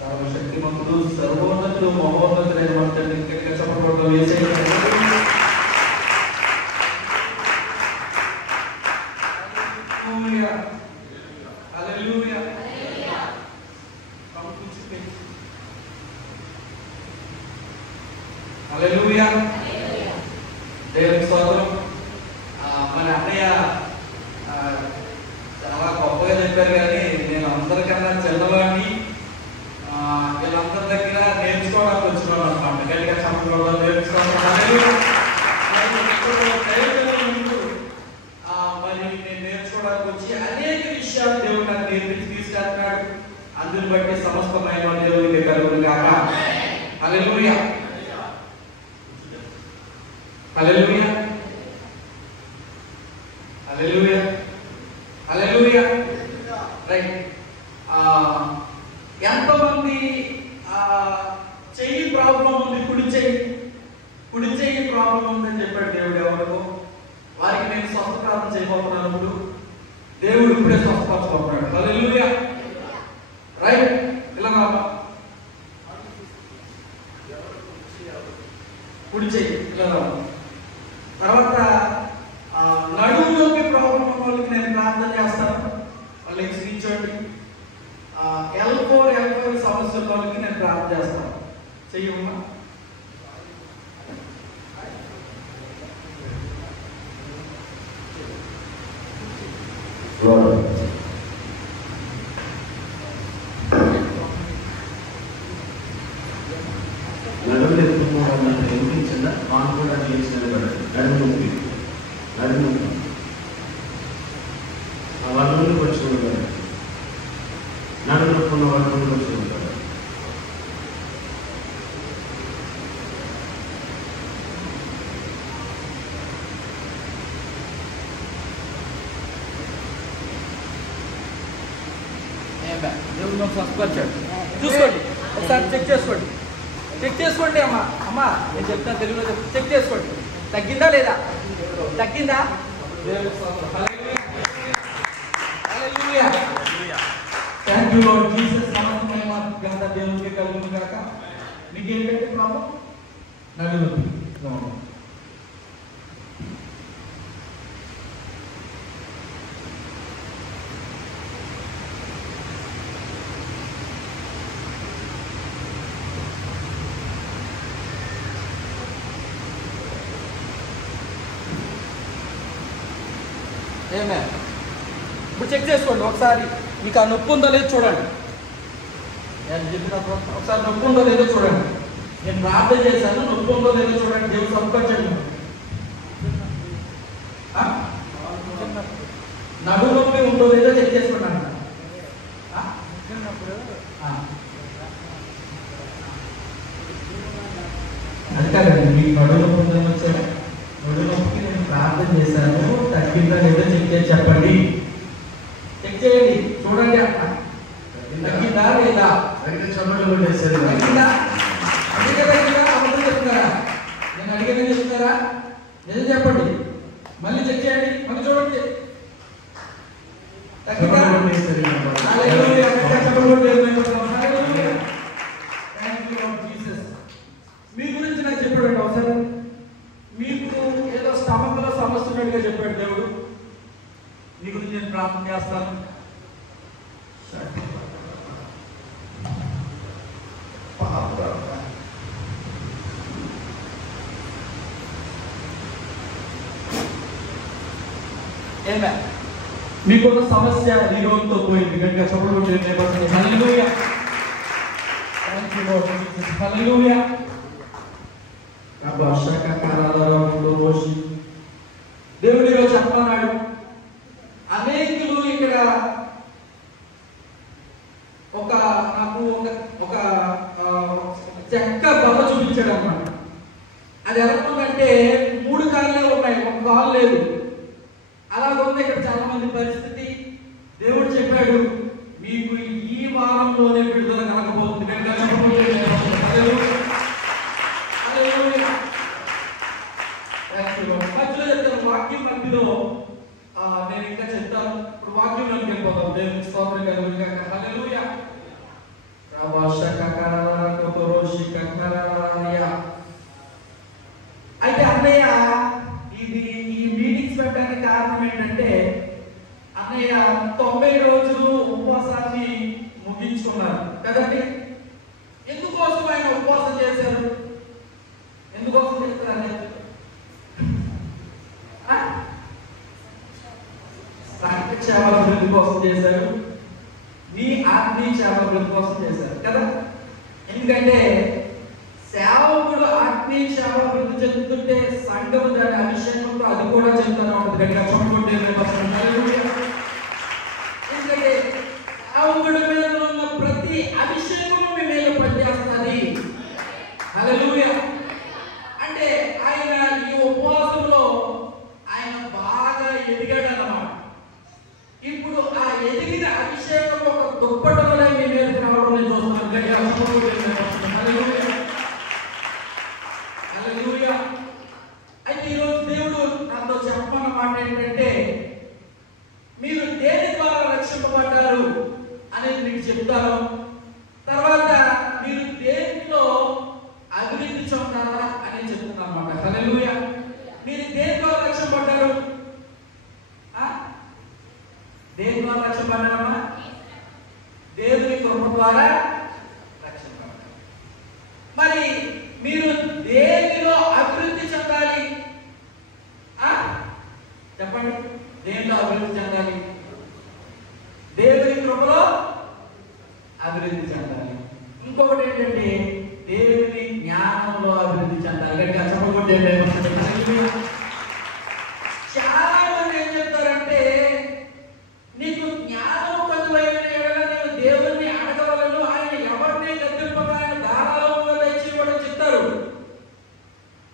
సర్వశక్తిమంతుడు, సర్వోన్నతుడు, మహోన్నతుడైన మన తండ్రి గట్టిగా చప్పట్లు కొడదాం. యేసయ్య హల్లెలూయా. దేవునికి స్తోత్రం. మన అన్నయ్య చాలా గొప్పగా చెప్పారు, కానీ నేను అందరికన్నా చిన్నవాడిని. వీళ్ళందరి దగ్గర నేర్చుకోవడానికి వచ్చినాను అనమాట. గట్టిగా చప్పట్లు నేర్చుకోవడం. మరి నేను నేర్చుకోవడానికి వచ్చి అనేక విషయాలు దేవుడు నాకు నేర్పించి తీసుకెళ్తున్నాడు. అందుని బట్టి సమస్తమైన దేవునికి కలుగును గాక. హల్లెలూయా, హల్లెలూయా, హల్లెలూయా, హల్లెలూయా. రైట్. ఎంతమంది చెయ్యి ప్రాబ్లం ఉంది, కుడి చెయ్యి ప్రాబ్లం ఉందని చెప్పాడు దేవుడు. ఎవరికో వారికి నేను స్వస్థప్రార్థన చేయబోతున్నాను. ఇప్పుడు దేవుడు ఇప్పుడే స్వస్థపరచబోతున్నాడు. హల్లెలూయా. రైట్. ఇలా కుడి చెయ్యి ఇలా. తర్వాత నడుము నొప్పి ప్రాబ్లం ఉన్న వాళ్ళకి నేను ప్రార్థన చేస్తాను. వాళ్ళకి శ్రీచోటి ఎల్బో సమస్య వాళ్ళకి నేను ప్రార్థన చేస్తాను. చెయ్యమ్మా. నడుములు ఎక్కువ ఎంపించిన మాకు కూడా చేసిన నడుము ఆ వాళ్ళ నుండి వచ్చి ఉంటారు. నడుము నొప్పి ఉన్న వాళ్ళ నుండి వచ్చి ఉంటారు. దేవుడు స్వస్థపరిచాడు. చూసుకోండి, ఒకసారి చెక్ చేసుకోండి అమ్మా నేను చెప్తాను తెలుగులో. చెక్ చేసుకోండి, తగ్గిందా లేదా? తగ్గిందా? Thank you Lord Jesus. సమస్తమైన ఘనత దేవునికి కలుగును గాక. మీకు ఏంటంటే ప్రాబ్లం? నడుము నొప్పి. ఏమే ఇప్పుడు చెక్ చేసుకోండి ఒకసారి. మీకు ఆ నొప్పి ఉందో లేదో చూడండి. నేను చెప్పినప్పుడు ఒకసారి నొప్పి ఉందో లేదో చూడండి. నేను ప్రార్థన చేశాను, నొప్పి ఉందో లేదో చూడండి. దేవుడు సంపర్చండి. నడుము నొప్పి ఉందో లేదో చెక్ చేసుకున్నాను. అది కాదండి, మీకు నడుము నొప్పి ఉందని వచ్చారు. నడుము నొప్పికి నేను ప్రార్థన చేశాను, తగ్గిందా లేదో చెక్ చేసి చెప్పండి. చెక్ చేయండి, చూడండి. తగ్గిందా లేదా? చమ్మలు కొట్టేసారు. తగ్గిందా? అబద్ధం చెప్తున్నారా? నేను అడిగిన చెప్తారా? నిజం చెప్పండి. మళ్ళీ చెక్ చేయండి, మళ్ళీ చూడండి. తగ్గిందా? మీ గురించి నాకు చెప్పాడు అవసరం. మీకు ఏదో స్టమక్లో సమస్య ఉన్నట్టుగా చెప్పాడు దేవుడు. మీ గురించి నేను ప్రార్థన చేస్తాను. ఏమే మీకున్న సమస్య ఈ రోజుతో పోయింది. గట్టిగా చప్పట్లు కొట్టి hallelujah. Thank you Lord Jesus. Hallelujah. దేవుడు ఈరోజు చెప్తున్నాడు, అనేకులు ఇక్కడ నాకు ఒక చెక్క బల్ల చూపించాడు అన్నమాట. అది ఎలా ఉందంటే 3 కాళ్ళే ఉన్నాయి, ఒక కాలు లేదు. అలాగుంది ఇక్కడ చాలా మంది పరిస్థితి. దేవుడు చెప్పాడు, మీకు ఈ వారంలోనే విడుదల కలగబోతుంది. మధ్యలో చెప్తాను, వాక్యం మధ్యలో నేను ఇంకా చెప్తాను. ఇప్పుడు వాక్యంలోకి వెళ్ళిపోతాం. దేవునికి స్తోత్రం కలుగును గాక. హల్లెలూయా. 90 రోజులు ఉపవాసాన్ని ముగించుకున్నారు కదండి. ఎందుకోసం ఆయన ఉపవాసం చేశారు? ఎందుకోసం చేస్తారు? సాహిత్య క్షేమాభివృద్ధి కోసం చేశారు, నీ ఆత్మీయ క్షేమాభివృద్ధి కోసం చేశారు కదా. ఎందుకంటే సేవకుడు ఆత్మీయ క్షేమాభివృద్ధి చెందుతుంటే సంఘం దాని అభిషేకంతో అది కూడా చెందుతూనే ఉంటుంది. గట్టిగా చొప్పుకుంటే ఎందుకంటే సేవకుడి మీద ఉన్న ప్రతి అభిషేకము మీ మీద పనిచేస్తుంది. హల్లెలూయా. అంటే ఆయన ఈ ఉపవాసంలో ఆయన బాగా ఎదిగాడు అన్నమాట. ఇప్పుడు ఆ ఎదిగిన అభిషేకం ఒక దుప్పటంలో మీ మీద రావడం నేను చూస్తున్నాను. హల్లెలూయా. అయితే ఈరోజు దేవుడు నాతో చెప్పమన్న మాట ఏంటంటే, మీరు దేని ద్వారా రక్షింపబడ్డారు అనేది మీకు చెప్తాను. తర్వాత మీరు దేనిలో అభివృద్ధి చెందారా అని చెప్తున్నాను అన్నమాట. హల్లెలూయా. మీరు దేని ద్వారా రక్షింపబడ్డారు? దేని ద్వారా రక్షింపబడ్డారమ్మా? దేవుని కృప ద్వారా రక్షింపబడ్డారు. మరి మీరు దేనిలో అభివృద్ధి చెందాలి? చెప్పండి, దేనిలో అభివృద్ధి చెందాలి? దేవుని కృపలో అభివృద్ధి చెందాలి. ఇంకొకటి ఏంటంటే దేవుని జ్ఞానంలో అభివృద్ధి చెందాలి. గట్టిగా చెప్పకూడదు. చాలా మంది ఏం చెప్తారంటే, నీకు జ్ఞానం కొద్దివైన నేను దేవుణ్ణి అడగవలను, ఆయన ఎవరిని గద్దింపగా ఆయన ధారాళంగా దయచేయడం చెప్తారు.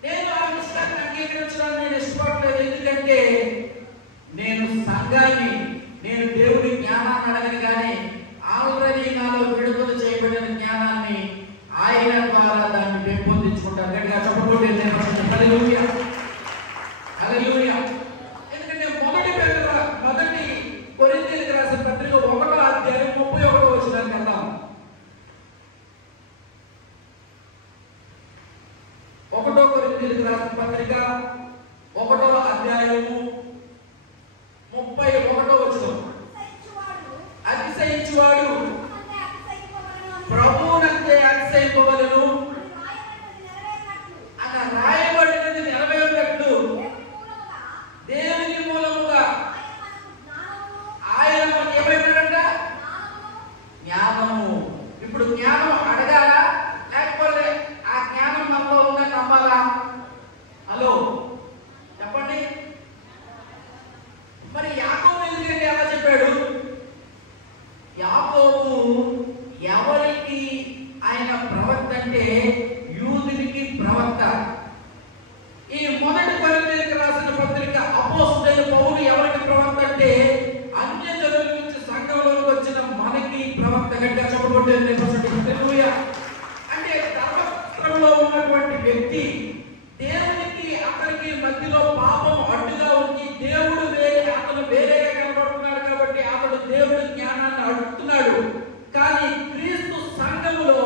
నేను ఆ విషయాన్ని అంగీకరించడానికి నేను ఇష్టపడలేదు. ఎందుకంటే నేను సంఘాన్ని, నేను దేవుడి జ్ఞానాన్ని అడగను, కానీ ఆల్రెడీ నాలో విడుదల చేయబడిన జ్ఞానాన్ని ఆయన ద్వారా దాన్ని పెంపొందించుకుంటాను. గట్టిగా చెప్పకూడదు. హల్లెలూయా. హల్లెలూయా. ఎందుకంటే మొదటి కొరింథీయులకు రాసిన పత్రిక 1వ అధ్యాయం 31వ వచనానికి వెళ్దాం. 1వ కొరింథీయులకు రాసిన పత్రిక 1వ అధ్యాయము 31వ వచనం. అతిశయించువాడు ప్రభువునంతే అతిశయింపవలెను అన్న రాయబడినది నెరవేరినట్లు దేవుని మూలముగా ఆయన మనకి ఏమైనాడంట? జ్ఞానము. ఇప్పుడు జ్ఞానం అడగాలా, లేకపోతే ఆ జ్ఞానం మనలో ఉందని నమ్మాలా? హలో చెప్పండి. మరి యాకోబు ఎందుకంటే ఎలా చెప్పాడు? యాకోబు ఎవరికి ఆయన ప్రవక్త అంటే యూదునికి ప్రవక్త. ఈ మొదటి కొరింథీయులకు రాసిన పత్రిక అపోస్తలుడైన పౌలు ఎవరికి ప్రవక్త అంటే అన్యజనుల నుంచి సంఘంలోకి వచ్చిన మనకి ప్రవక్త. గట్టిగా చెప్పబడింది. అంటే ధర్మశాస్త్రంలో ఉన్నటువంటి వ్యక్తి దేవునికి అతనికి మధ్యలో పాపం అడ్డుగా ఉంది. దేవుడు వేరే, అతను వేరేగా కనబడుతున్నాడు కాబట్టి అతడు దేవుడి జ్ఞానాన్ని అడుగుతున్నాడు. కానీ క్రీస్తు సంఘములో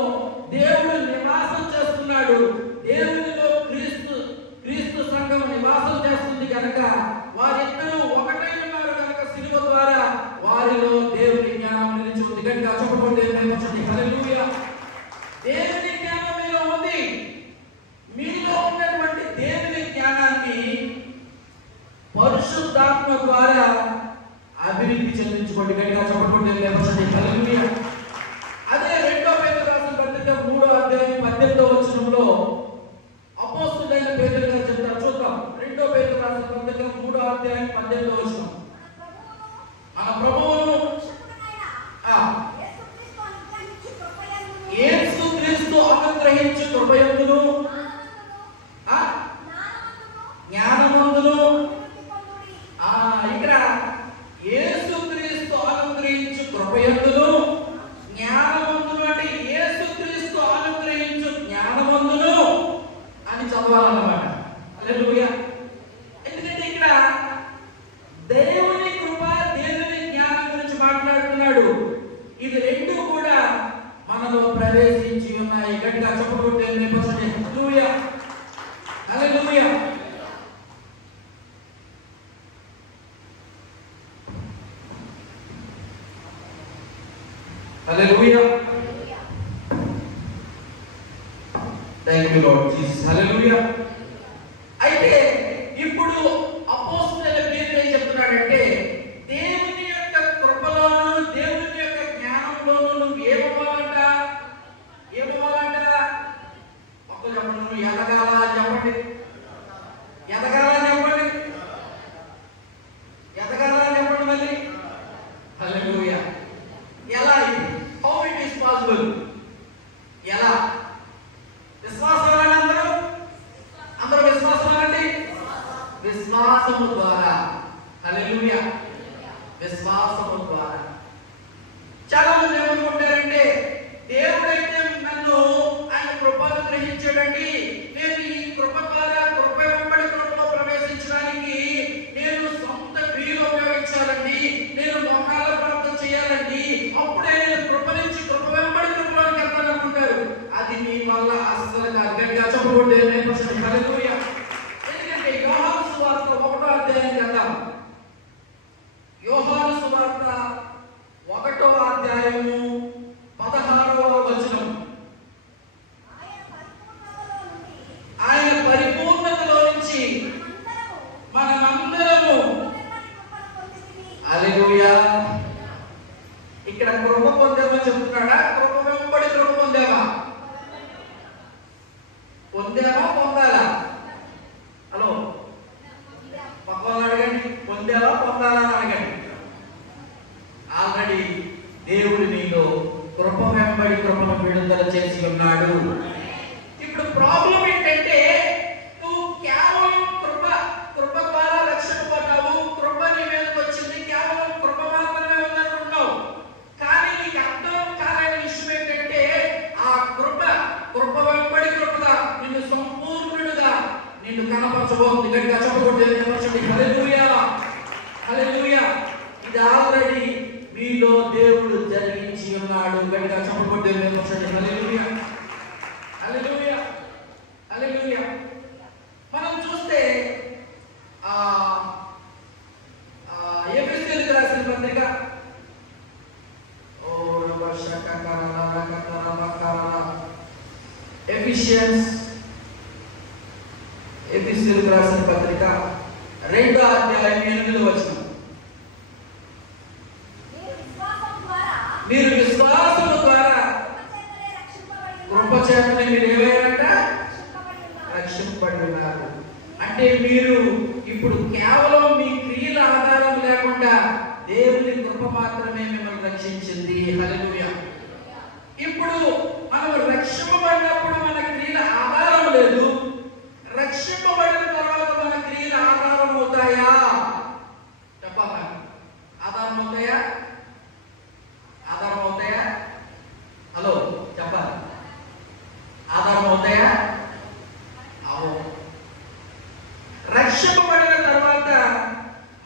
దేవుడు నివాసం చేస్తున్నాడు. దేవునిలో క్రీస్తు సంఘం నివాసం చేస్తుంది కనుక వారిద్దరూ ఒకటై ఉన్నారు కనుక సిలువ ద్వారా వారిలో దేవుని జ్ఞానం నిలిచి ఉంది. గట్టిగా చెప్పబడింది. హల్లెలూయా. దేవుని జ్ఞానం మీలో ఉంది. మీలో ఉన్నటువంటి దేవుని జ్ఞానాన్ని పరిశుద్ధాత్మ ద్వారా అభివృద్ధి చెందించుకోండి. గట్టిగా చెప్పబడింది. హల్లెలూయా. అదే 2వ పేతురు రాసిన పత్రిక 3వ అధ్యాయం 18వ వచనంలో అపోస్తలుడైన పేతురు గారు చెప్తారు. చూద్దాం. 2వ పేతురు రాసిన పత్రిక 3వ అధ్యాయం 18వ వచనం. మన ప్రభువును hallelujah. Thank you Lord Jesus. Hallelujah. అయితే ఇప్పుడు అపోస్తలుల పేరు ఏం చెప్తున్నాడంటే, దేవుని యొక్క కృపలోను దేవుని యొక్క జ్ఞానంలోను నువ్వు ఏమవ్వాలంట? ఒక్కరు చెప్పండి. నువ్వు ఎదగాల చెప్పండి. ఎదగాల చెప్పండి. ఎదగాల చెప్పండి మళ్ళీ. హల్లెలూయా. ఎలా ఇది? How it is possible? ఎలా? విశ్వాసం అందరూ విశ్వాసం అండి. విశ్వాసము ద్వారా. హల్లెలూయా. విశ్వాసము ద్వారా. చాలా మంది ఏమనుకుంటారంటే, దేవుడైతే నన్ను ఆయన కృపను గ్రహించాడండి, నేను ఈ కృప ద్వారా కృప వెంబడి కృపలో ప్రవేశించడానికి నేను సొంత క్రియలు ఉపయోగించాలండి, నేను మోకాళ్ళ ప్రార్థన చేయాలండి, అప్పుడే నేను కృప నుంచి కృప వెంబడి కృపలోకి వెళ్తాననుకుంటారు. అది మీ వల్ల అస్సలు కాదు. గట్టిగా చెప్పకూడదు. హల్లెలూయా. ఎందుకంటే యోహాను సువార్త 1వ అధ్యాయం వెళ్దాం. యోహాను సువార్త 1వ అధ్యాయము 16వ వచనం. ఆయన పరిపూర్ణతలో నుంచి మనమందరము. హల్లెలూయా. ఇక్కడ కృప పొందామని చెప్తున్నాడా? కృప వెంబడి కృప పొందామా? పొందాలా? హలో, పక్కన అడగండి. పొందావా పొందాలా అని అడగండి. ఆల్రెడీ దేవుడు నీలో కృప వెంబడి కృపను విడుదల చేసి ఉన్నాడు. ఇప్పుడు ప్రాబ్లం ఏంటంటే, నువ్వు కేవలం కృప ద్వారా రక్షింపబడ్డావు, కృప నీ మీదకి వచ్చింది, కేవలం కృప మాత్రమే ఉందనుకుంటున్నావు. కానీ నీకు అర్థం కాలేని విషయం ఏంటంటే, ఆ కృప వెంబడి కృపగా నిన్ను సంపూర్ణుడుగా నిన్ను కనపరచబోతుంది. గట్టిగా చెప్పకూడదు. హల్లెలూయా. హల్లెలూయా. ఇది ఆల్రెడీ మీలో దేవుడు జరిగించి ఉన్నాడు. గట్టిగా చెప్పకూడదు. హల్లెలూయా. హల్లెలూయా. హల్లెలూయా. మనం చూస్తే ఎఫెసీయులకు రాసిన పత్రిక ఎఫెసీయులకు రాసిన పత్రిక 2వ అధ్యాయం 8వ వచనం. మీరు విశ్వాసము ద్వారా కృప చేతనే మీరు ఏమైనారంట? రక్షింపబడి ఉన్నారు. అంటే మీరు ఇప్పుడు కేవలం మీ క్రియల ఆధారం లేకుండా దేవుని కృప మాత్రమే మిమ్మల్ని రక్షించింది. హల్లెలూయా. ఇప్పుడు మనం రక్షింపబడినప్పుడు మన క్రియల ఆధారం లేదు. రక్షింపబడిన తర్వాత మన క్రియల ఆధారం అవుతాయా? చెప్పాలా? ఆధారం అవుతాయా? ఆధారం అవుతాయా? హలో, చెప్పాలి. ఆధారం అవుతాయా? అవు. రక్షింపబడిన తర్వాత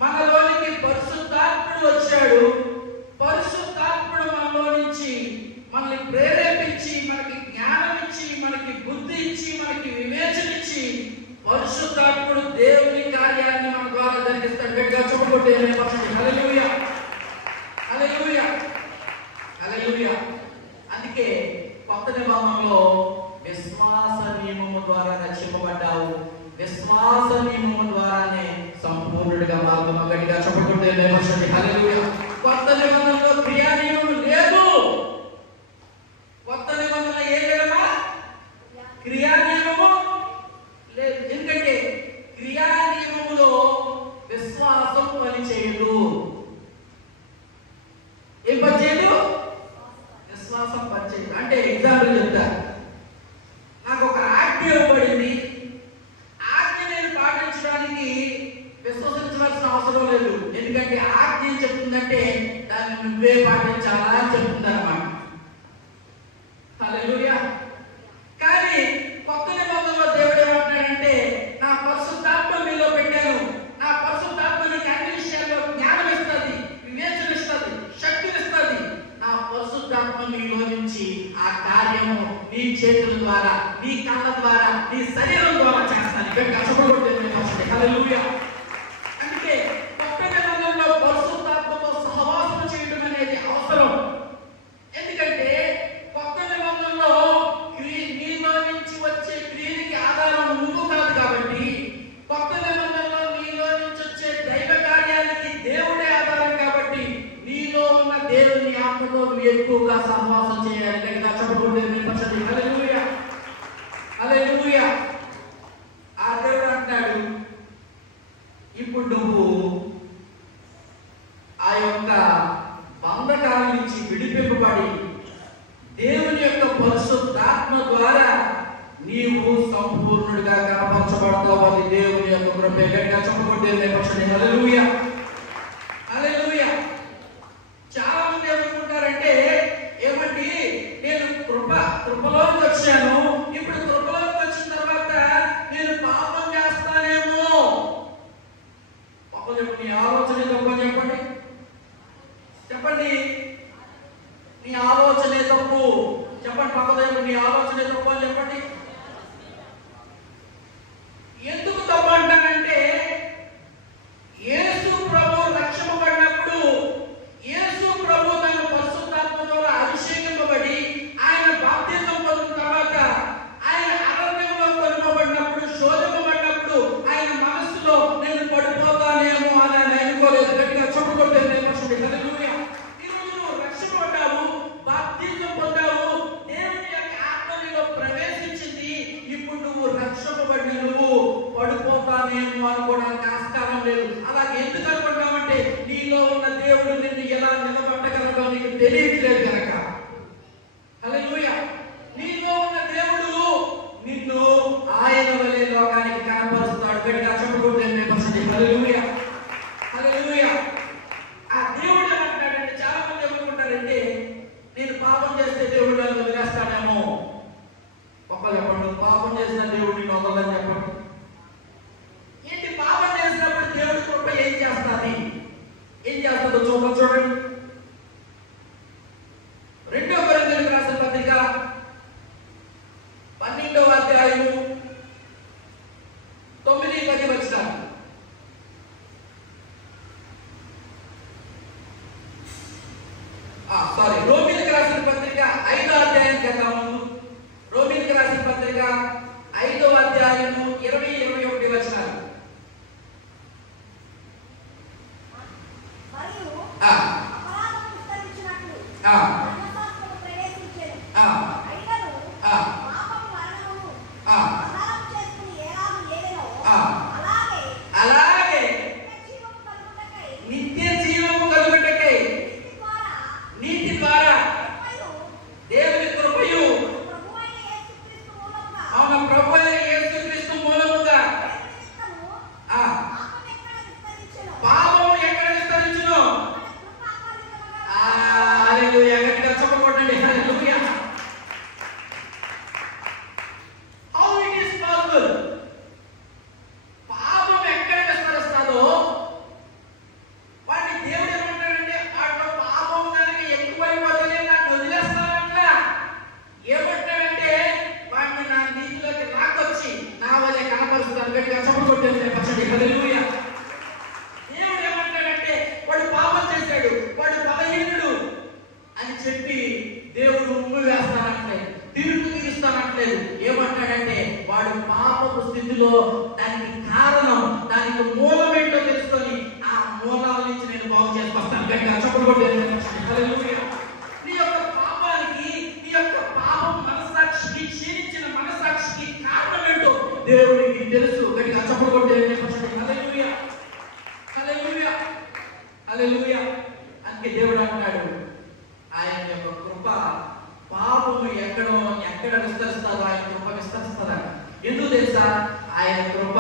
మనలోనికి పరిశుద్ధాత్ముడు వచ్చాడు. పరిశుద్ధాత్ముడు మనలో నుంచి మనల్ని ప్రేరేపించి, మనకి జ్ఞానం ఇచ్చి, మనకి బుద్ధి ఇచ్చి, మనకి వివేచన ఇచ్చి, పరిశుద్ధాత్ముడు దేవుని కార్యాన్ని మన ద్వారా జరిగిస్తాడు. గట్టిగా చెప్పకూడదు. హల్లెలూయా. హల్లెలూయా. హల్లెలూయా. అందుకే కొత్త నిబంధనలో విశ్వాస నియమము ద్వారా రక్షింపబడ్డావు. విశ్వాస నియమము ద్వారానే సంపూర్ణుడిగా మారుతాము. గట్టిగా చెప్పకూడదు. హల్లెలూయా. కొత్త నిబంధనలో క్రియా నియమం లేదు. కొత్త నిబంధనలో ఏం లేదమ్మా? క్రియా నియమము లేదు. ఎందుకంటే క్రియా నియమములో విశ్వాసం పనిచేయదు. ఏం పనిచేయదు? విశ్వాసం పనిచేయదు. అంటే ఎగ్జాంపుల్ చెప్తా. నాకు ఒక ఆజ్ఞ ఇవ్వబడింది. ఆజ్ఞ నేను పాటించడానికి విశ్వసించవలసిన అవసరం లేదు. ఎందుకంటే ఆజ్ఞ ఏం చెప్తుందంటే దాన్ని నువ్వే పాటించాలా అని చెప్తుంది అన్నమాట. హల్లెలూయా. కానీ కొత్త నిబంధనలో దేవుడు ఏమంటాడంటే, నా పరిశుద్ధాత్మ మీలో పెట్టాను. నా పరిశుద్ధాత్మ నీకు అన్ని విషయాల్లో జ్ఞానం ఇస్తుంది, వివేచన ఇస్తుంది, శక్తిని ఇస్తుంది. నా పరిశుద్ధాత్మ మీలో నుంచి ఆ కార్యము నీ చేతుల ద్వారా, నీ కళ్ళ ద్వారా, నీ శరీరం ద్వారా చేస్తాను. హల్లెలూయా. అందుకే కొత్త నిబంధనలో పరిశుద్ధాత్మతో సహవాసం చేయడం అనేది అవసరం. ఎందుకంటే దేవుని ఆత్మతో నువ్వు ఎక్కువగా సహవాసం చేయాలి. గట్టిగా చెప్పకూడదు. హల్లెలూయా, హల్లెలూయా. ఆ దేవుడు అంటాడు, ఇప్పుడు నువ్వు ఆ యొక్క బంధకాల నుంచి విడిపింపబడి దేవుని యొక్క పరిశుద్ధాత్మ ద్వారా నీవు సంపూర్ణుడిగా కనపరచబడతావు. అది దేవుని యొక్క కృప. గట్టిగా చెప్పకూడదు. హల్లెలూయా, హల్లెలూయా. చాలా మంది ఏమనుకుంటారంటే, ఏమండి నేను కృపలోకి వచ్చాను, ఇప్పుడు కృపలోకి వచ్చిన తర్వాత నేను పాపం చేస్తానేమో. పాపం చెప్పండి, నీ ఆలోచన తప్పు చెప్పండి, చెప్పండి, నీ ఆలోచనే తప్పు చెప్పండి. పక్కన నీ ఆలోచనే తప్పు అని చెప్పండి. ఎందుకు తప్పు అంటానంటే, యేసు ప్రభు రక్షింపబడినప్పుడు, యేసు ప్రభు తన పరిశుద్ధాత్మ ద్వారా అభిషేకింపబడి ఆయన బాప్తిజం పొందిన తర్వాత ఆయన అరణ్యంలో కొనుకోబడినప్పుడు, శోధింపబడినప్పుడు ఆయన మనసులో నేను పడిపోతానేమో అని ఆయన అనుకోలేదు. గట్టిగా చెప్పుకుంటే హల్లెలూయా. ఈరోజు నువ్వు రక్షింపబడ్డావు, బాప్తిజం పొందావు, దేవుని యొక్క ఆత్మ నీలో ప్రవేశించింది. ఇప్పుడు నువ్వు రక్షింపబడిన నువ్వు పడిపోతానేమో అనుకోవడానికి ఆస్కారం లేదు. అలాగే ఎందుకు అనుకుంటామంటే, నీలో ఉన్న దేవుడు నిన్ను ఎలా నిలబెట్టగలడో నీకు తెలియట్లేదు కనుక. హల్లెలూయా. నీలో ఉన్న దేవుడు నిన్ను ఆయన వలె లోకానికి కనపరుస్తాడు. గట్టిగా చెప్పుకుంటే హల్లెలూయా, హల్లెలూయా. ఆ దేవుడు ఏమంటాడంటే, చాలా మంది ఏమనుకుంటారంటే, నేను పాపం చేస్తే దేవుడు నన్ను వదిలేస్తాడేమో. ఒక్కళ్ళు చెప్పండి, పాపం చేసిన దేవుడు నిన్ను వదలని చెప్పండి. ఏంటి పాపం చేసినప్పుడు దేవుడి కృప ఏం చేస్తుంది? ఏం చేస్తుందో చూడండి. 2 కొరింథీయులకు రాసిన పత్రిక 12వ అధ్యాయము 9-10 వచనాలు. రోమీయులకు రాసిన పత్రిక 5వ అధ్యాయం కదాము. రోమీయులకు రాసిన పత్రిక 5వ అధ్యాయము 20-21 వచనాలు. అలాగే నిత్య జీవము కలుగుటకై నీతి ద్వారా దేవుని కృపయు అవున ప్రభు అయిన యేసుక్రీస్తు మూలముగా పాపము ఎక్కడ విస్తరించును? హల్లెలూయా. గట్టిగా చెప్పకూడదండి. హల్లెలూయా. How it is possible? పాపం ఎక్కడ విస్తరిస్తాదో వాడిని దేవుడు ఏమంటాడంటే, అట్లా పాపం కనుక ఎక్కువైపోతే నన్ను వదిలేస్తానంట. ఏమంటాడంటే, వాడిని నా నీతిలోకి రాకొచ్చి నా వల్లే కనపరుస్తాను. గట్టిగా చెప్పకూడదండి. హల్లెలూయా. దేవుడు ఏమంటాడంటే, వాడు పాపం చేశాడు, వాడు బలహీనుడు అని చెప్పి దేవుడు ఉమ్మి వేస్తానంటలేదు, తీర్పు తీరుస్తానంటలేదు. ఏమంటాడంటే, వాడు పాపపు స్థితిలో దానికి కారణం, దానికి మూలమేంటో తెలుసుకొని ఆ మూలాల నుంచి నేను బాగు చేసుకొస్తాను. గట్టిగా చెప్పకూడదు. హల్లెలూయా. నీ యొక్క పాపానికి, నీ యొక్క పాపం మనసాక్షికి, క్షీణించిన మనసాక్షికి కారణం ఏంటో దేవుడికి తెలుసు. గట్టిగా చెప్పకూడదు. హల్లెలూయా, హల్లెలూయా, హల్లెలూయా. అందుకే దేవుడు అంటాడు, ఆయన యొక్క కృప పాపము ఎక్కడ విస్తరిస్తారో ఆయన కృప విస్తరిస్తారా? ఎందుకు తెలుసా? ఆయన కృప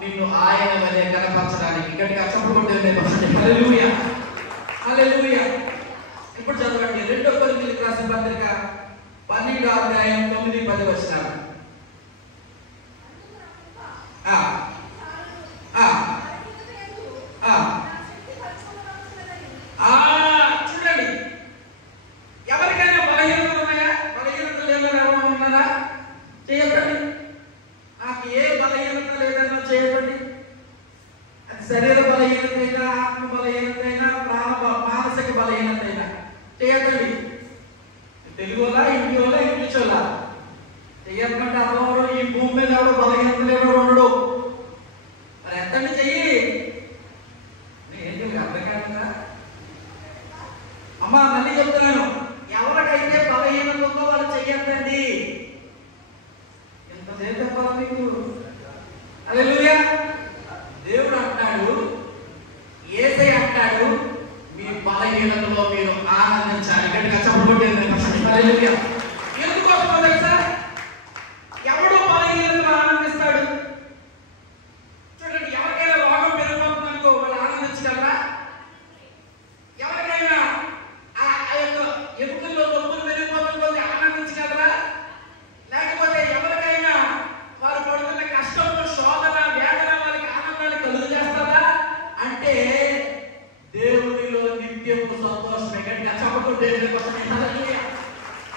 నిన్ను ఆయన వలె కనపరచడానికి. గట్టిగా చెప్పకూడదు. హల్లెలూయా, హల్లెలూయా. ఇప్పుడు చదవండి 2 కొరింథీయులకు రాసిన పత్రిక 12వ అధ్యాయం 9-10 వచనాలు. చూడండి, ఎవరికైనా బలహీనతలు ఉన్నాయా? బలహీనతలు ఏమైనా ఉన్నారా? చేయకండి. నాకు ఏ బలహీనత లేదన్నా చేయకండి. అది శరీర బలహీనత అయినా, ఆత్మ బలహీనత అయినా, మానసిక బలహీనత అయినా చేయకండి. తెలుగులా, ఇండియోలా, ఇంగ్లీషోలా చెయ్యకుంటే అమ్మవారు ఈ భూమి మీద ఎవడో బలహీనత లేడు ఉండడు. మరి ఎంతండి చెయ్యి. ఏంటి అర్థం కాదుగా అమ్మా. చెప్తున్నాను, ఎవరికైతే బలహీనత ఉందో వాళ్ళు చెయ్యొద్దండి. ఎంతసేపు చెప్పాలి మీకు? హల్లెలూయా. దేవుడు అంటాడు, యేసయ్య అంటాడు, మీ బలహీనతలో మీరు ఆనందించాలి. గట్టిగా చెప్పబడింది. హల్లెలూయా. ఎందుకోసమో తెలుసా? ఎవడు బలహీనతలో ఆనందిస్తాడు? చూడండి, ఎవరికైనా రోగం పెరిగిపోతుందనుకో వాళ్ళు ఆనందించగలరా? ఎవరికైనా ఆ యొక్క ఎముకల్లో నొప్పులు పెరిగిపోతుంది ఆనందించగలరా? లేకపోతే ఎవరికైనా వారు పడుతున్న కష్టంలో శోధన వేదన వారికి ఆనందాన్ని కలుగు చేస్తారా? అంటే దేవునిలో నిత్యము సంతోషమే. గట్టిగా చెప్పకుంటే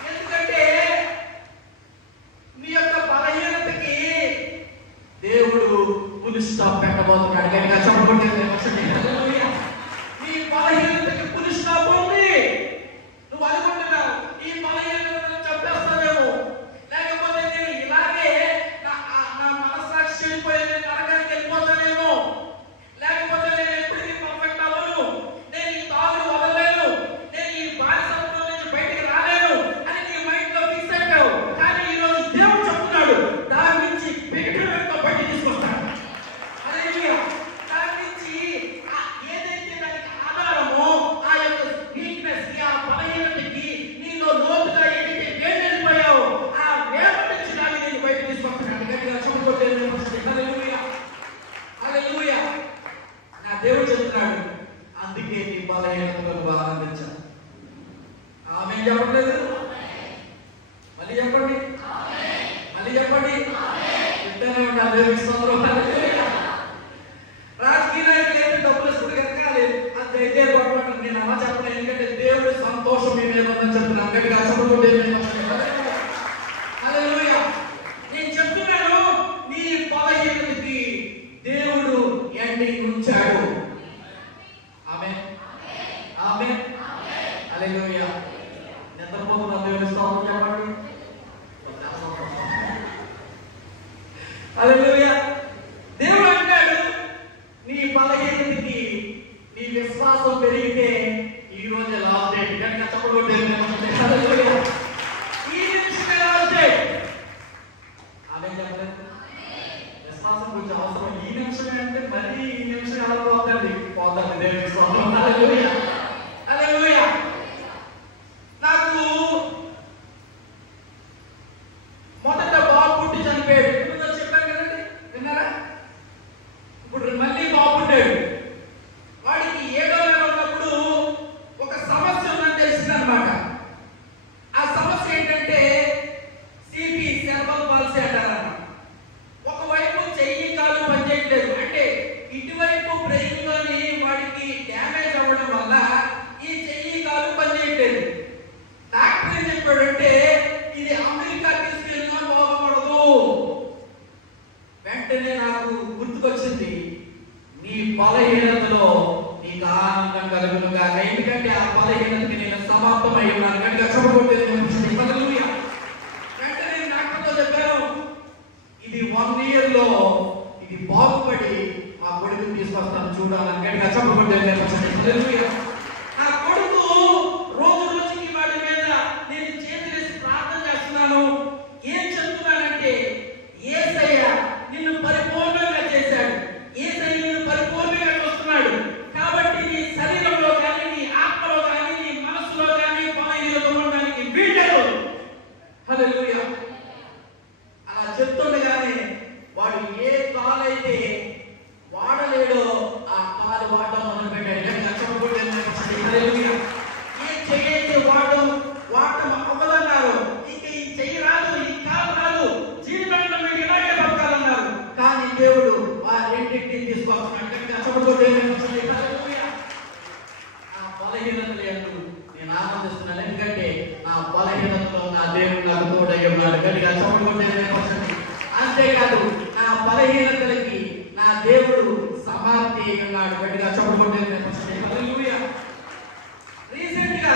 ఎందుకంటే మీ యొక్క బలహీనతకి దేవుడు పులి స్టాప్ పెట్టబోతున్నాడు. గట్టిగా చెప్పకుంటే నీ బలహీనతకి పులి స్టాప్ ఉంది. నువ్వు అనుకుంటున్నావు ఈ బలహీనతను చంపేస్తావేమో, లేకపోతే నేను ఇలాగే నా మనస్సాక్షి చెడిపోయి నేను నరకానికి వెళ్ళిపోతానేమో, లేకపోతే నేను ఎప్పటికీ పర్ఫెక్ట్ అవ్వను, నేను ఈ తాగుడు వదలలేను, నేను ఈ బానిసత్వం నుంచి బయటికి రాలేను అని నీ మైండ్ లో ఫిక్స్ అయిపోయావు. కానీ ఈ రోజు దేవుడు చెప్తున్నాడు, దాని నుంచి పిగిటితో బయట తీసుకొస్తాడు. హల్లెలూయా. దాని నుంచి ఏదైతే దానికి ఆధారమో ఆ యొక్క వీక్నెస్, ఆ బలహీనతకి నీలో లోతుగా ఏదైతే వేడెళ్ళిపోయావు ఆ వేడ నుంచి దాన్ని నేను బయట తీసుకొస్తాను. గట్టిగా చెప్పకపోతే హల్లెలూయా. హల్లెలూయా. నా దేవుడు చెప్తున్నాడు, అందుకే నీ బలహీనతలను ఆనందించాను. ఆమె చెప్పలేదు? మళ్ళీ చెప్పండి, మళ్ళీ చెప్పండి. చెప్తానే ఉన్నా దేవుడికి స్తోత్రం. హల్లెలూయా. రాజకీయ నాయకులు అయితే డబ్బులు ఇస్తుంది కనుక అది అయితే పడుకుంటాను. నేను అలా చెప్పను, ఎందుకంటే దేవుడి సంతోషం మీ మీద ఉందని చెప్తున్నాను. గట్టిగా చెప్పకుంటే హల్లెలూయా. నేను చెప్తున్నాను, నీ బలహీనతకి దేవుడు ఎండింగ్ ఉంచాడు. ఆమేన్, ఆమేన్, హల్లెలూయా. నిద్రపోతున్న దేవుని స్తోత్రం చెప్పండి. హల్లెలూయా. దేవుడు అంటాడు, నీ బలహీనతకి నీ విశ్వాసం పెరిగితే ఈ రోజు లాస్ట్ డేట్. గట్టిగా చెప్పకుంటే హల్లెలూయా. ఈ నిమిషమే లాస్ట్ డేట్. ఆమేన్ చెప్పలేదు? విశ్వాసం గురించి అవసరం. ఈ నిమిషమే అంటే మళ్ళీ ఈ నిమిషం ఎలా పోతుంది? పోతుంది. దేవుని స్తోత్రం. హల్లెలూయా. హల్లెలూయా. నాకు మొదట బాబు పుట్టి చనిపోయాడు. ఇప్పుడు చెప్పాను కదండి, విన్నారా? ఇప్పుడు మళ్ళీ బాబు పుట్టాడు. వాడికి 7వ నెల ఉన్నప్పుడు ఒక సమస్య ఉందని తెలిసిందనమాట. ఆ సమస్య ఏంటంటే సిపి, సెర్బల్ పాలసీ అంటారన్నమాట. ఒకవైపు చెయ్యి కాలు పనిచేయట్లేదు, అంటే ఇటువైపు బ్రెయిన్ లోని వాడికి డ్యామేజ్ అవ్వడం వల్ల ఈ చెయ్యి కాలు పనిచేయట్లేదు. డాక్టర్ ఏం చెప్పాడంటే ఇది అమెరికా తీసుకెళ్ళినా పోకూడదు. వెంటనే నాకు గుర్తుకొచ్చింది, నీ బలహీనతలో నీకు ఆనందం కలుగునుగా. ఎందుకంటే ఆ బలహీనతకి నేను సమాప్తమై ఉన్నాను. గట్టిగా చెప్పబోతే హల్లెలూయా. వెంటనే డాక్టర్తో చెప్పాను, ఇది 1 year లో ఇది బాగుపడి మా కొడుకుని తీసుకొస్తాను చూడాలని. గట్టిగా చెప్పబోతే హల్లెలూయా. నా కొడుకు రోజు రోజుకి వాడి మీద నేను చేతులేసి ప్రార్థన చేస్తున్నాను. ఏం చెప్తున్నానంటే, యేసయ్య నిన్ను పరిపూర్ణంగా చేశాడు, యేసయ్య నిన్ను పరిపూర్ణంగా చూస్తున్నాడు. కాబట్టి నీ శరీరంలో కానీ, నీ ఆత్మలో కానీ, నీ మనసులో కానీ బలహీనత ఉండడానికి వీల్లేదు. హల్లెలూయా. అలా చెప్తుండగానే వాడు ఏ కాలైతే వాడలేడో ఆ కాలు వాడడం మొదలుపెట్టాడు. గట్టిగా చెప్పబోతే హల్లెలూయా. ఏ చెయ్యి అయితే వాడటం అవ్వదన్నారు, ఇక ఈ చెయ్యి రాదు, ఈ కాలు రాదు, జీవితంలో మీరు ఇలాగే బతకాలన్నారు. కానీ దేవుడు ఆ రెండింటిని తీసుకొస్తున్నాడు. గట్టిగా చెప్పబోతే హల్లెలూయా. ఆ బలహీనతలు ఎందు నేను ఆనందిస్తున్నాను, ఎందుకంటే నా బలహీనతలో నా దేవుడు నాకు తోడై ఉన్నాడు. గట్టిగా చెప్పబోతే అంతేకాదు, నా బలహీనతలకి నా దేవుడు సమాప్తి ఉన్నాడు. గట్టిగా చెప్పబోతే హల్లెలూయా. రీసెంట్ గా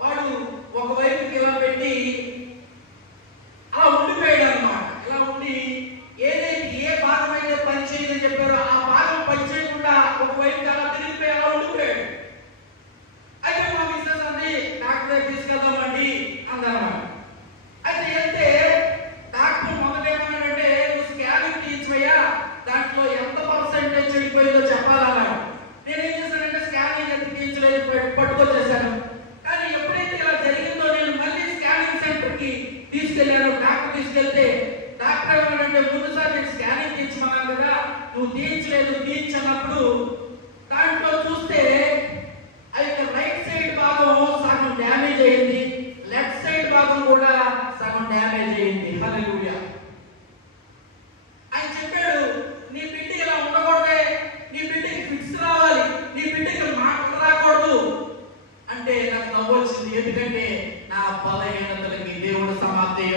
వాడు ఒకవైపుకి ఇలా పెట్టి అలా ఉండిపోయాడు అన్నమాట. ఇలా ఉండి ఏదైతే ఏ భాగం అయితే పని చేయదని చెప్పారో ఆ భాగం పని చేయకుండా ఒకవైపుకి అలా తిరిగిపోయి అలా ఉండిపోయాడు.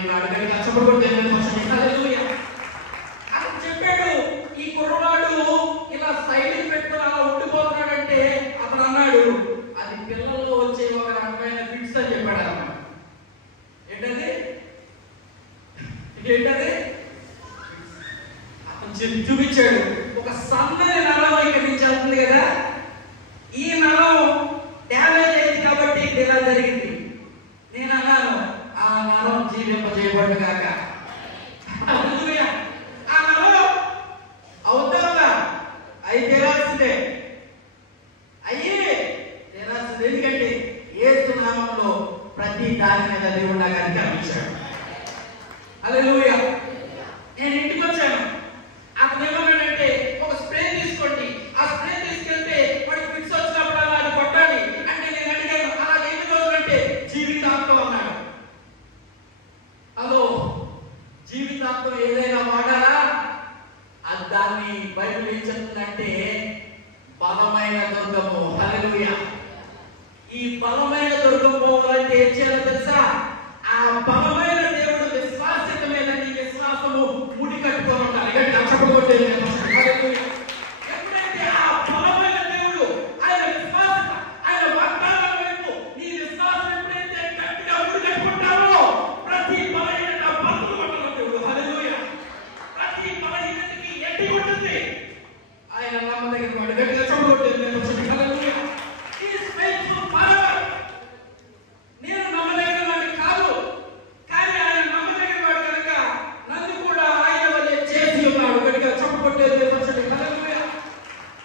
ఉన్నాడు. గట్టిగా చప్పట్లు కొట్టి దేవుని స్తుతించండి. హల్లెలూయా. అని చెప్పాడు. ఈ కుర్రవాడు ఇలా సైడ్ పెట్టుకుని అలా ఉండిపోతున్నాడంటే అతను అన్నాడు, అది పిల్లల్లో వచ్చే ఒక రకమైన ఫిట్స్ అని చెప్పాడు అన్నమాట. ఏంటది? అతను చూపించాడు. ఒక సన్నని నరం ఇక్కడ నుంచి వెళ్తుంది కదా, ఈ నరం డ్యామేజ్ అయింది కాబట్టి ఇక్కడ ఇలా జరిగింది. నేను అన్నాను, ఆ నరం జీవింపజేయబడు కాక. ఆ నరం అవుతావా? అయి తీరాల్సిందే, ఎందుకంటే యేసు నామములో ప్రతి దాని మీద దేవుడు నాకు అధికారించాడు. హల్లెలూయా. నేను ఇంటికి వచ్చాను. అతను ఏమన్నాడంటే, ఒక స్ప్రే తీసుకోండి, ఆ స్ప్రే తీసుకెళ్తే వాడికి ఫిట్స్ వచ్చినప్పుడు అలా అది కొట్టాలి అంటే నేను అడిగాను, అలా ఎన్ని రోజులంటే జీవితాంతం అన్నాడు. హలో, జీవితాంతం ఏదైనా వాడాలా? అది దాన్ని బైబిల్ ఏం చెప్తుందంటే బలమైన దుర్గము. హల్లెలూయా. ఈ బలమైన దుర్గం పోవాలంటే ఏం చేయాలో తెలుసా? ఆ బలమైన దేవుడు విశ్వాసత మీద నీ విశ్వాసము ముడి కట్టుకొని ఉండాలి. గట్టిగా చప్పట్లు కొట్టి హల్లెలూయా. ఎప్పుడైతే ఆ బలమైన దేవుడు ఆయన విశ్వాసత, ఆయన వాగ్దానాల వైపు నీ విశ్వాసం ఎప్పుడైతే గట్టిగా ముడి కట్టుకుంటావో ప్రతి బలహీనత బతులు కొట్టడం దేవుడు. హల్లెలూయా. ప్రతి బలహీనతకి ఎట్టి ఉంటుంది ఆయన నమ్మదగిన వాడు. గట్టిగా చప్పట్లు కొట్టి హల్లెలూయా. నేను నమ్మదగిన వాడిని కాదు, కానీ ఆయన నమ్మదగిన వాడు కనుక నన్ను కూడా ఆయన వల్లే చేసి ఉన్నాడు. గట్టిగా చప్పకొట్టేది హల్లెలూయా.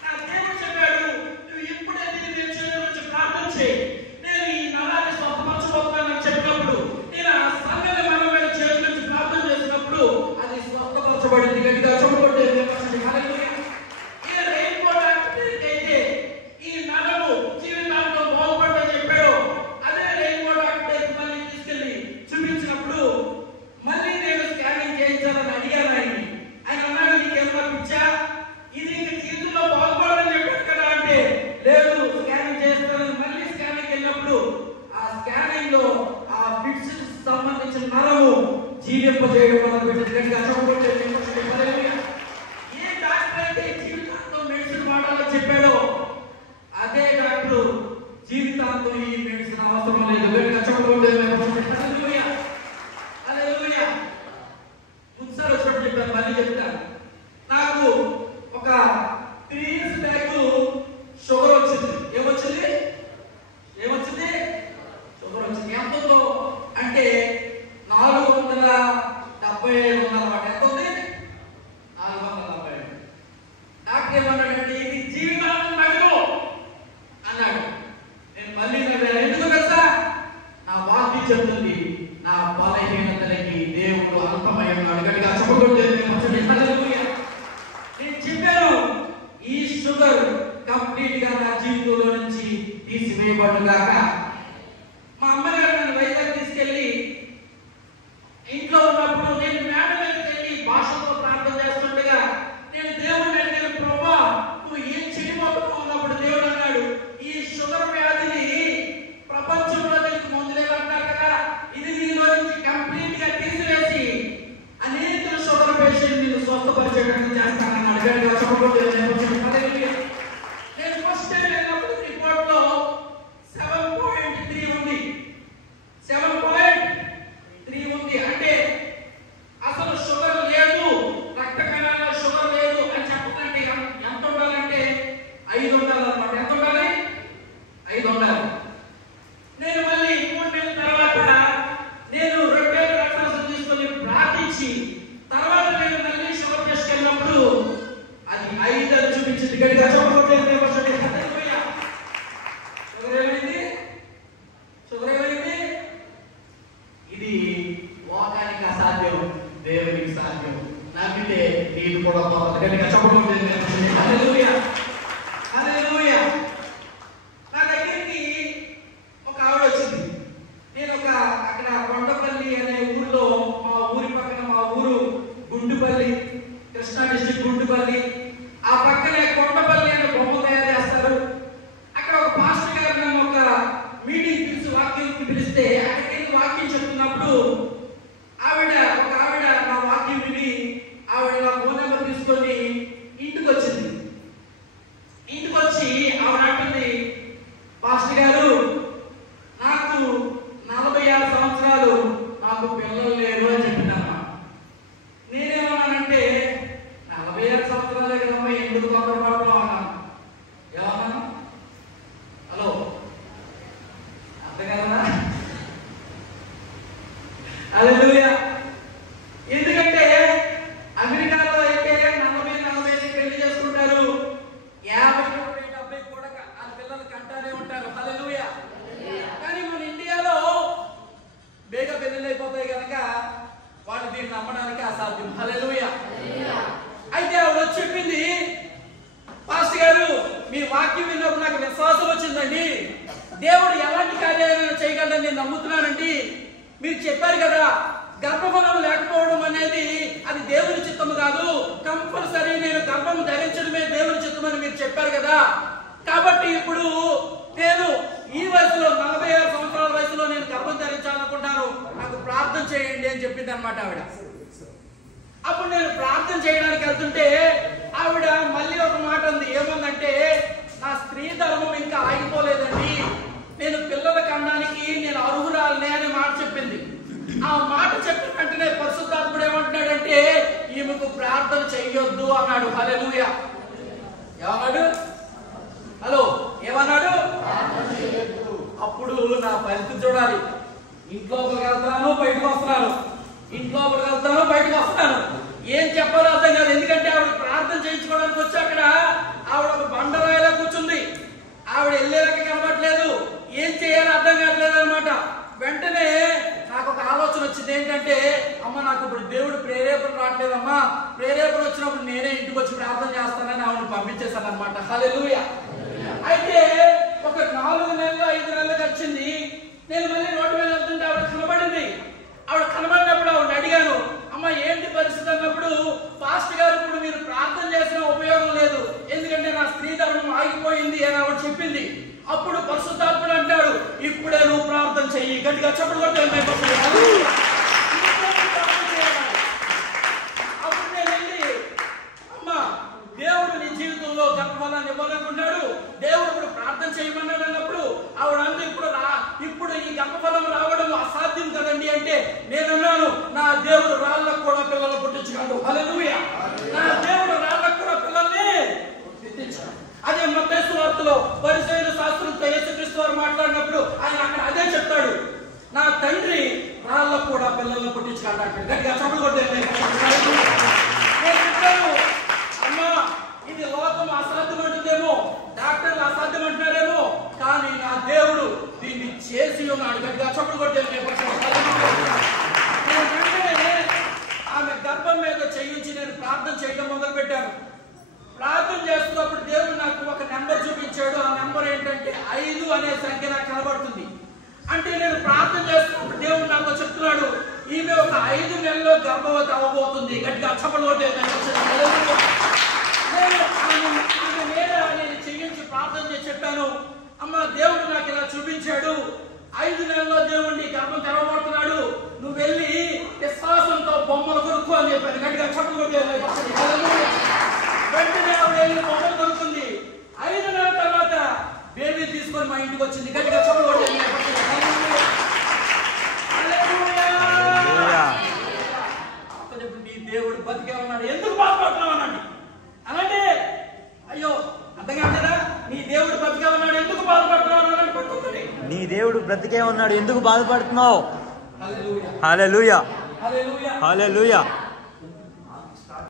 నా దేవుడు చెప్పాడు, నువ్వు ఎప్పుడైతే నేను చేతుల నుంచి ప్రార్థన చేయి, నేను ఈ నరాన్ని స్వస్థపరచబోతున్నానని చెప్పినప్పుడు, నేను ఆ సంగతి మన మీద చేతుల నుంచి ప్రార్థన చేసినప్పుడు అది స్వస్థపరచబడింది. గట్టిగా చప్పకొట్టేది హల్లెలూయా. ఈ రెయిన్బో డాక్టర్ అయితే ఈ నరము జీవితాంతం బాగుపడదని చెప్పాడు. అదే రెయిన్బో డాక్టర్ మళ్ళీ తీసుకెళ్లి చూపించినప్పుడు మళ్ళీ నేను స్కానింగ్ చేయించాలని అడిగాను ఆయన్ని. ఆయన అన్నాడు, నీకేమన్నా పిచ్చా, ఇది ఇంక జీవితంలో బాగుపడదని చెప్పాడు కదా అంటే, లేదు స్కానింగ్ చేస్తానని మళ్ళీ స్కానింగ్ వెళ్ళినప్పుడు ఆ స్కానింగ్ లో ఆ ఫిట్స్ సంబంధించిన నరము జీవింపజేయడం మొదలుపెట్టింది. గట్టిగా చప్పట్లు కొట్టి హల్లెలూయా. ఏ డాక్టర్ అయితే జీవితాంతం మెడిసిన్ వాడాలని చెప్పాడో అదే డాక్టర్ జీవితాంతం ఈ మెడిసిన్ అవసరం లేదు. గట్టిగా చప్పట్లు కొట్టి హల్లెలూయా. హల్లెలూయా. ముందుసారి వచ్చినప్పుడు చెప్పాను, మళ్ళీ చెప్తాను. నాకు ఒక 3 years బ్యాక్ షుగర్ వచ్చింది. ఏమొచ్చింది? షుగర్ వచ్చింది. ఎంతో అంటే 475 ఉన్నమాట. ఎంత ఉంది? 475. డాక్టర్ ఏమన్నాడంటే, ఇది జీవితాంతం మధ్యలో అన్నాడు. నేను మళ్ళీ ఎందుకు తెలుసా? నా వాక్యం చెప్తుంది, నా బలహీనతలకి దేవుడు అల్పమై ఉన్నాడు. గట్టిగా చప్పట్లు కొట్టి హల్లెలూయా. నేను చెప్పాను, ఈ షుగర్ కంప్లీట్ గా నా జీవితంలో నుంచి తీసివేయబడును గాక. మా అమ్మగారు నన్ను వైజాగ్ తీసుకెళ్లి ఇంట్లో ఉన్నప్పుడు నేను మేడ మీదకి వెళ్ళి భాషతో ప్రార్థన చేస్తుండగా నేను దేవుడిని అడిగాను, ప్రభువా నువ్వు ఏం చేయబోతున్నావు అన్నప్పుడు దేవుడు అన్నాడు, ఈ షుగర్ వ్యాధిని ప్రపంచంలో నీకు మందులేమంటారు కదా, ఇది నీలో నుంచి కంప్లీట్ గా తీసివేసి అనేక షుగర్ పేషెంట్ నేను స్వస్థపరిచేటట్టు చేస్తానన్నాడు. గట్టిగా చప్పట్లు హల్లెలూయా. నేను ఫస్ట్ టైం వెళ్ళినప్పుడు రిపోర్ట్ లో 7.3 ఉంది. 7.3 ఉంది అంటే అసలు షుగర్ లేదు, రక్త కణాల్లో షుగర్ లేదు అని చెప్పాలంటే ఎంత ఉండాలంటే 5 ఉండాలన్నమాట. ఎంత ఉండాలి? 5 ఉండాలి. నేను మళ్ళీ 3 నెలల తర్వాత నేను 2 రెఫరెన్స్ తీసుకొని ప్రార్థించి తర్వాత నేను మళ్ళీ షుగర్ టెస్ట్ వెళ్ళినప్పుడు అది 5 అని చూపించింది. గట్టిగా చప్పట్లు హల్లెలూయా. షుగర్ ఏమైంది? ఇది లోకానికి అసాధ్యం, దేవునికి సాధ్యం. నాకైతే నీకు కూడా గట్టిగా చప్పట్లు హల్లెలూయా. హల్లెలూయా. నా దగ్గరికి ఒక ఆవిడ వచ్చింది. నేను అక్కడ కొండపల్లి అనే ఊర్లో, మా ఊరి పక్కన, మా ఊరు గుండుపల్లి, కృష్ణా డిస్ట్రిక్ట్ గుండుపల్లి, ఆ పక్కనే కొండపల్లి అనే బొమ్మ తయారు చేస్తారు. అక్కడ ఒక పాస్టర్ గారు నన్ను ఒక మీటింగ్ పిలిచి వాక్యం పిలిస్తే అక్కడికి వాక్యం చెప్తున్నప్పుడు పాస్టర్ గారు నాకు 46 సంవత్సరాలు, నాకు పిల్లలు లేరు అని చెప్పిందమ్మా. నేనేమన్నానంటే 46 సంవత్సరాలే కదమ్మా, ఎందుకు తొందరపడతాం అన్నాను. ఏమన్నా? హలో, అర్థం కదా? హల్లెలూయా. ఎందుకంటే అమెరికాలో అయితే 40 పెళ్లి చేసుకుంటారు, 50 కూడా ఆ పిల్లలు కంటానే ఉంటారు. హల్లెలూయా. కానీ మన ఇండియాలో బేగ పెళ్లిళ్ళు అయిపోతాయి కనుక వాళ్ళు దీన్ని నమ్మడానికి అసాధ్యం. హల్లెలూయా. అయితే ఆవిడ చెప్పింది, పాస్టర్ గారు మీ వాక్యం విన్నప్పుడు నాకు విశ్వాసం వచ్చిందండి, దేవుడు ఎలాంటి కార్యాలను చేయగలడని నేను నమ్ముతున్నానండి. మీరు చెప్పారు కదా గర్భఫలం లేకపోవడం అనేది అది దేవుని చిత్తము కాదు, కంపల్సరీ నేను గర్భం ధరించడమే దేవుని చిత్తం అని మీరు చెప్పారు కదా. కాబట్టి ఇప్పుడు నేను ఈ వయసులో 46 సంవత్సరాల వయసులో నేను గర్భం ధరించాలనుకుంటాను, నాకు ప్రార్థన చేయండి అని చెప్పింది అనమాట ఆవిడ. అప్పుడు నేను ప్రార్థన చేయడానికి వెళ్తుంటే ఆవిడ మళ్ళీ ఒక మాట ఉంది. ఏముందంటే నా స్త్రీ ధర్మం ఇంకా ఆగిపోలేదండి, నేను పిల్లల కనడానికి నేను అర్హురాలనే అనే మాట చెప్పింది. ఆ మాట చెప్పిన వెంటనే పరిశుద్ధాత్ముడు ఏమంటున్నాడంటే ఈమెకు ప్రార్థన చెయ్యొద్దు అన్నాడు. హల్లెలూయా. ఏమన్నాడు? హలో, ఏమన్నాడు? అప్పుడు నా పరిస్థితి చూడాలి. ఇంట్లోకి వెళ్తాను, బయటకు వస్తున్నాను, ఇంట్లోకి వెళ్తాను, బయటకు వస్తున్నాను. ఏం చెప్పాలో అర్థం కాదు. ఎందుకంటే ఆవిడ ప్రార్థన చేయించుకోవడానికి వచ్చి అక్కడ ఆవిడ ఒక బండరాయిలా కూర్చుంది. ఆవిడ వెళ్ళేలాక కనబడట్లేదు, ఏం చేయాలో అర్థం కావట్లేదు అనమాట. వెంటనే నాకు ఒక ఆలోచన వచ్చింది. ఏంటంటే అమ్మ నాకు ఇప్పుడు దేవుడు ప్రేరేపణ రావట్లేదమ్మా, ప్రేరేపణ వచ్చినప్పుడు నేనే ఇంటికి వచ్చి ప్రార్థన చేస్తానని ఆవిడ పంపించేశాను అనమాట. హల్లెలూయా. అయితే ఒక 4 నెలలు 5 నెలలు వచ్చింది. నేను మళ్ళీ రోడ్డు మీద వెళ్తుంటే ఆవిడ కనబడింది. ఆవిడ కనబడినప్పుడు ఆవిడ అడిగాను, అమ్మ ఏంటి పరిస్థితి అన్నప్పుడు, పాస్టర్ గారు ఇప్పుడు మీరు ప్రార్థన చేసిన ఉపయోగం లేదు, ఎందుకంటే నా స్త్రీ ధర్మం ఆగిపోయింది అని ఆవిడ చెప్పింది. అప్పుడు పరిశుద్ధాత్ముడు అంటాడు ఇప్పుడే నువ్వు ప్రార్థన చెయ్యి. గట్టిగా చప్పుడు కొట్టే. అప్పుడు నేను వెళ్ళి అమ్మ దేవుడు నీ జీవితంలో గర్భఫలాన్ని ఇవ్వాలనుకున్నాడు, దేవుడు ఇప్పుడు ప్రార్థన చేయమన్నాడు అన్నప్పుడు ఆవిడ అంది ఇప్పుడు ఈ గర్భఫలం రావడం అసాధ్యం కదండి అంటే నేనున్నాను, నా దేవుడు రాళ్ళకు కూడా పిల్లలు పుట్టించాడు. హల్లెలూయా. నా దేవుడు రాళ్ళకు కూడా పిల్లల్ని పుట్టించాడు. అదే మత్తయి సువార్తలో పరిసయ్యుల శాస్త్రులతో యేసుక్రీస్తు వారు మాట్లాడినప్పుడు ఆయన అక్కడ అదే చెప్తాడు, నా తండ్రి రాళ్ళకు కూడా పిల్లలను పుట్టించాడు అంటాడు. గట్టిగా చప్పుడు కొట్టే. నేను చెప్పాను అమ్మా ఇది లోకం అసాధ్యం అంటుందేమో, డాక్టర్లు అసాధ్యం అంటున్నారేమో, కానీ నా దేవుడు దీన్ని చేసి ఉన్నాడు. గట్టిగా చప్పుడు కొట్టే. వెంటనే ఆమె గర్భం మీద చేయించి నేను ప్రార్థన చేయడం మొదలు పెట్టాను. ప్రార్థన చేస్తున్నప్పుడు దేవుడు నాకు ఒక నెంబర్ చూపించాడు. ఆ నెంబర్ ఏంటంటే 5 అనే సంఖ్య నాకు కనబడుతుంది. అంటే నేను ప్రార్థన చేస్తున్నప్పుడు దేవుడు నాకు చెప్తున్నాడు ఈమె ఒక 5 నెలల్లో గర్భవతి అవ్వబోతుంది. గట్టిగా చప్పట్లు కొట్టే. ఆమె మీద నేను చేయించి ప్రార్థన చేసి చెప్పాను, అమ్మ దేవుడు నాకు ఇలా చూపించాడు, 5 నెలల్లో దేవుడిని గర్భం తెరవబడుతున్నాడు, నువ్వు వెళ్ళి విశ్వాసంతో బొమ్మలు కొనుక్కో అని చెప్పాను. గట్టిగా చప్పట్లు కొట్టే. వెంటనే ఆవిడ వెళ్ళి బొమ్మలు కొనుక్కుంది. 5 నెలల తర్వాత బేబీ తీసుకొని మా ఇంటికి వచ్చింది. గట్టిగా చప్పట్లు కొట్టే. నీ దేవుడు బతికే ఉన్నాడు, ఎందుకు బాధపడుతున్నావు అన్నాడు. అలాంటి అయ్యో అర్థం కాదా, నీ దేవుడు బతికే ఉన్నాడు ఎందుకు బాధపడుతున్నావు అన్నాడు. పట్టుకుంటుంది, నీ దేవుడు బ్రతికే ఉన్నాడు ఎందుకు బాధపడుతున్నావు. హల్లెలూయా. హల్లెలూయా. హల్లెలూయా. హల్లెలూయా.